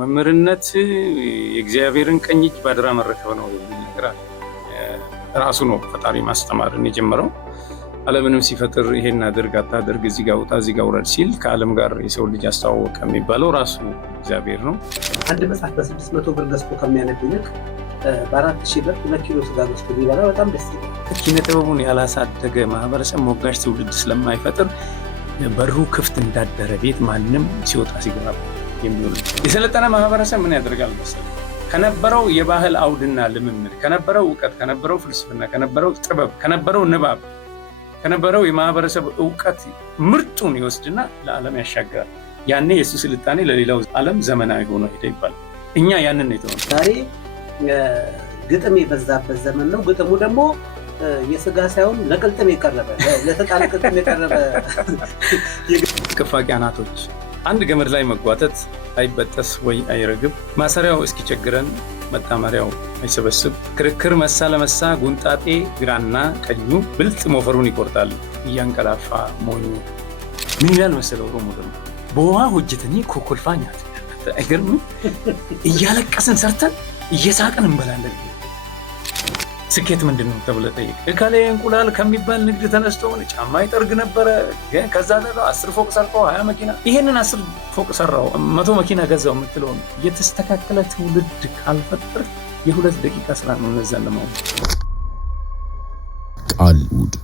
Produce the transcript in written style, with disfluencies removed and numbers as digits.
መምህርነት የእግዚአብሔርን ቀኝ እጅ ባድራ መረከብ ነው የሚነግራ ራሱ ነው ፈጣሪ ማስተማርን የጀመረው። ዓለምንም ሲፈጥር ይሄን አድርግ አታድርግ፣ እዚህ ጋር ውጣ እዚህ ጋር ውረድ ሲል ከዓለም ጋር የሰው ልጅ አስተዋወቀ የሚባለው ራሱ እግዚአብሔር ነው። አንድ መጽሐፍ በ600 ብር ገዝቶ ከሚያነብ ይልቅ በ4000 ብር 2 ኪሎ ስጋ ገዝቶ ቢበላ በጣም ደስ ይላል። ኪነ ጥበቡን ያላሳደገ ማህበረሰብ ሞጋሽ ትውልድ ስለማይፈጥር በሩ ክፍት እንዳደረ ቤት ማንም ሲወጣ ሲገባ የሚውል የሰለጠነ ማህበረሰብ ምን ያደርጋል መሰለህ? ከነበረው የባህል አውድና ልምምድ፣ ከነበረው እውቀት፣ ከነበረው ፍልስፍና፣ ከነበረው ጥበብ፣ ከነበረው ንባብ፣ ከነበረው የማህበረሰብ እውቀት ምርጡን ይወስድና ለዓለም ያሻግራል። ያኔ የሱ ስልጣኔ ለሌላው ዓለም ዘመናዊ ሆኖ ሄደ ይባላል። እኛ ያንን ነው የተወው። ዛሬ ግጥም የበዛበት ዘመን ነው። ግጥሙ ደግሞ የስጋ ሳይሆን ለቅልጥም የቀረበ ለተጣለ ቅልጥም የቀረበ ቅፋቂ አናቶች አንድ ገመድ ላይ መጓተት አይበጠስ ወይ አይረግብ፣ ማሰሪያው እስኪቸግረን መጣመሪያው አይሰበስብ፣ ክርክር መሳ ለመሳ ጉንጣጤ ግራና ቀኙ፣ ብልጥ ሞፈሩን ይቆርጣል እያንቀላፋ ሞኙ። ምን ይላል መሰለው ኦሮሞ ደግሞ በውሃ ሆጅተኒ ኮኮልፋኛት። አይገርምም? እያለቀስን ሰርተን እየሳቅን እንበላለን። ስኬት ምንድን ነው ተብለህ ጠይቅ። እካሌ እንቁላል ከሚባል ንግድ ተነስቶ ጫማ ይጠርግ ነበረ። ከዛ 10 ፎቅ ሰርተው 20 መኪና፣ ይሄንን 10 ፎቅ ሰራው 100 መኪና ገዛው የምትለው የተስተካከለ ትውልድ ካልፈጠር የ2 ደቂቃ ስራ ነው እነዛን ለማወቅ። ቃልውድ